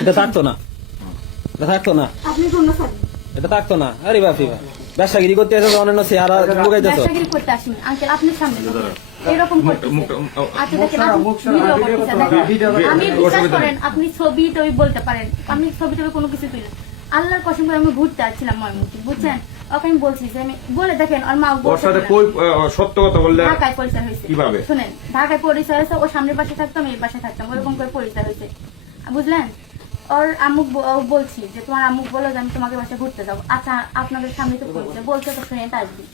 এটা থাকতো না। এটা থাকতো না। আপনি কোন সাথে এটা থাকতো না। আরে বাপি বা ব্যবসাগিরি করতে এসেছ অন্যান্য চেহারা লুকাইতেছো। ব্যবসাগিরি করতে আসিনি আঙ্কেল আপনার সামনে এরকম করতেছে। মুখ- মুখ- দেখেন আপনি ভিডিও করতেছে দেখেন। আমি বিশ্বাস করেন আপনি ছবি টবি বলতে পারেন। আমি ছবি টবি কোনো কিছু তুলি আল্লাহর কসম করে আমি ঘুরতে আসছিলাম বুঝছেন? ওকে আমি বলছি যে আমি বলে দেখেন ওর মা ওর সাথে কই সত্য কথা বললে ঢাকায় পরিচয় হয়েছে। কীভাবে? শুনেন ঢাকায় পরিচয় হয়েছে ও সামনের পাশে থাকতাম এই পাশে থাকতাম ওরকম করে পরিচয় হয়েছে। বুঝলেন? ওর আমুক বলছি যে তোমার আমুক বলো যে আমি তোমাকে বাসা ঘুরতে যাব। আচ্ছা আপনাদের সামনে তো বলছে তো ফ্রেন্ড আসবি।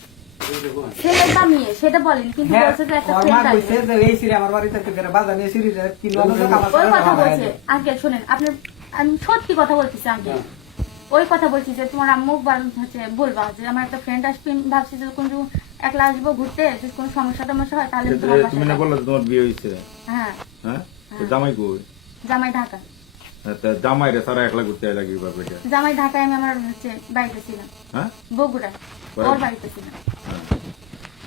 ছেলেটা মেয়ে সেটা বলেন কিন্তু হ্যাঁ, বলছে যে একটা ফ্রেন্ড আসবে। এই সিরি আমার বাড়িতে তো করে বাজার এই সিরি কিলো ওই কথা বলছে। আঙ্কেল শুনেন আপনি আমি সত্যি কথা বলতেছি আঙ্কেল। ওই কথা বলছি যে তোমার আম্মু হচ্ছে বলবা যে আমার একটা ফ্রেন্ড আসবে। ভাবছি যে কোনো একলা আসব ঘুরতে? যদি কোনো সমস্যা টমস্যা হয় তাহলে তোমার তুমি না বললে তোমার বিয়ে হয়েছে। হ্যাঁ। হ্যাঁ? জামাই কই? জামাই ঢাকা। জামাই রে সারা একলা ঘুরতে আইলা কীভাবে জামাই ঢাকায় আমি আমার হচ্ছে বাড়িতে ছিলাম। হ্যাঁ? বগুড়ায় ওর বাড়িতে ছিলাম।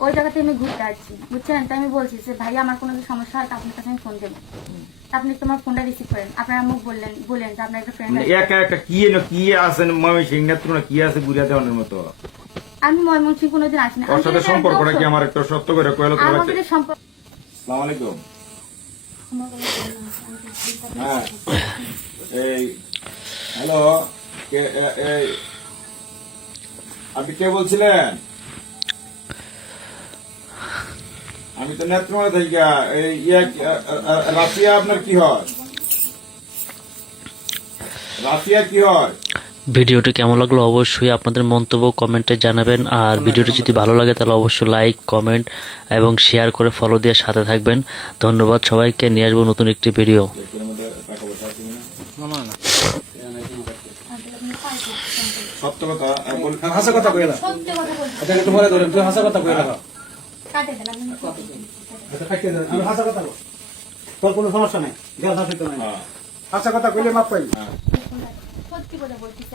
ওই জায়গাতে আমি ঘুরতে আসছি। বুঝছেন? তাই আমি বলছি যে ভাই আমার কোনো সমস্যা হয় তো আপনার কাছে আমি ফোন দেবো। আপনি তোমার ফোনটা রিসিভ করেন। আপনার মুখ বললেন বললেন যে আপনার একটা ফ্রেন্ড মানে একা কি এনো কি আছে মমি সিং না কি আছে গুড়িয়া দেওয়ানোর মতো? আমি ময়মনসিং কোনোদিন আসিনি। ওর সাথে সম্পর্কটা কি আমার একটা সত্য করে কইলো তো আসসালামু আলাইকুম। হ্যাঁ হ্যালো আপনি কে বলছিলেন? আমি তো নেত্রমা থেকে, এই ইয়ে রাশিয়া আপনার কি হয়? রাশিয়া কি হয়? ভিডিওটি কেমন লাগল অবশ্যই আপনাদের মন্তব্য কমেন্টে জানাবেন। আর ভিডিওটি যদি ভালো লাগে তাহলে অবশ্যই লাইক কমেন্ট এবং শেয়ার করে ফলো দিয়ে সাথে থাকবেন। ধন্যবাদ সবাইকে। নিয়ে আসব নতুন একটি ভিডিও। সত্য কথা হাসা কথা সত্যি আচ্ছা একটু ধরেন তুই হাসা কথা কইলা কাটে দেন আপনি আচ্ছা খাইতে দেন। আমি হাসা কথা তোর কোনো সমস্যা নাই দেওয়া হাসি তো নাই। হ্যাঁ, হাসা কথা কইলে মাপ পাই। হ্যাঁ। সত্যি কথা বলতেছি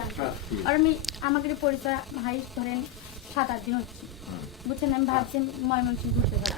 আর আমি আমাকে পরিচয় ভাই ধরেন সাত আট দিন হচ্ছে। বুঝছেন আমি ভাবছি ময়মনসিং ঘুরতে যাব।